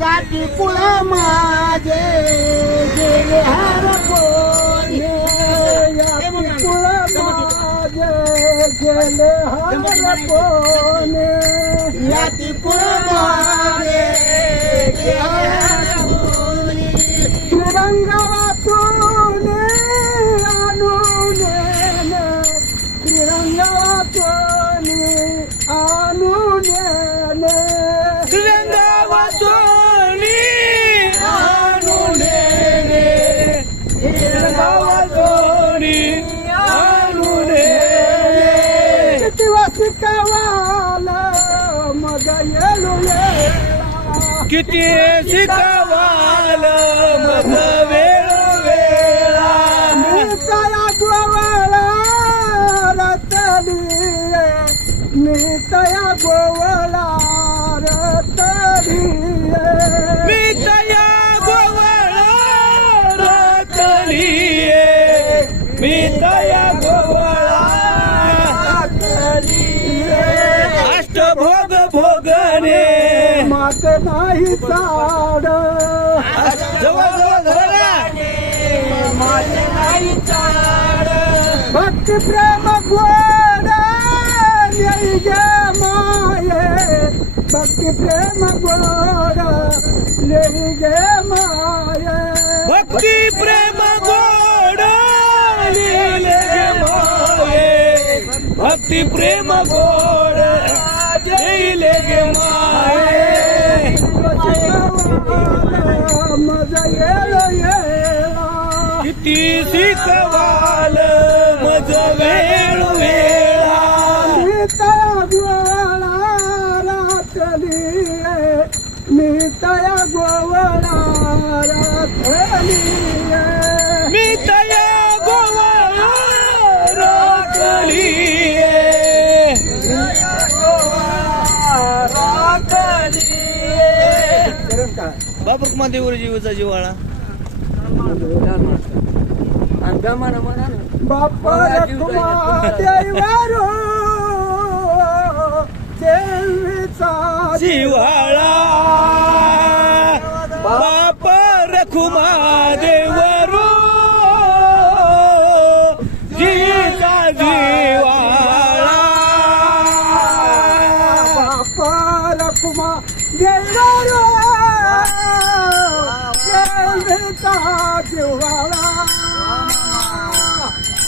जाती कुळ माझे. गेले हरपोने जाती कुळ माझे. गेले हर हरपोने जाती कुळ माझे. गेले हर हरपोने त्रिरंगा वाचूने किती शिकवाला मग येलो येळा. किती शिकवाल मग मात नाही चाड. जवळ जवळ धरा भक्ती प्रेम गोड गे माये. भक्ती प्रेम गोड येई गे माये. भक्ती प्रेम गोड लिहिले गे माये. भक्ती प्रेम गोड लिहिले गे माये. किती शिकवाल मज वेळ वेळा. मी तया गोवळा मी तया राखली बाबा जीवचा जिवाळा बाप्पा रखुमा देवारो देवीचा जिवाळा बाप रखुमा देवरो. जीचा जिवाळा बाप्पा रखुमा देवारो देवीचा जिव्हाळा.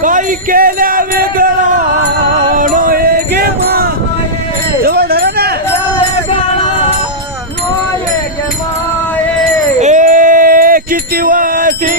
काही केल्या वेगळा गे माये. किती वाटी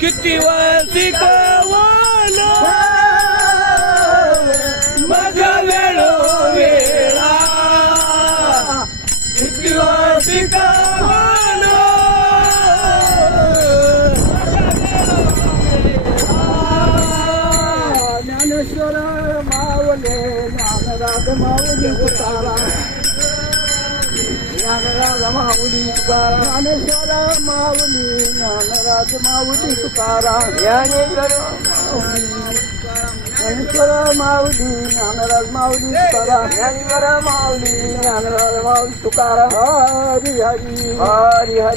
किती वर्षी माझा वेळो वेळा. किती वर्षी कवल ज्ञानेश्वर मावले ज्ञानराग माऊली జ్ఞానరాజ మావులి జ్ఞానేశ్వర మావులి జ్ఞానరాజ మావులి తుకారా జ్ఞానేశ్వర జ్ఞానేశ్వర మావులి జ్ఞానరాజ మావులి తుకారా జ్ఞానేశ్వర మావులి జ్ఞానరాజ మావులి తుకారా హరి హరి హరి హరి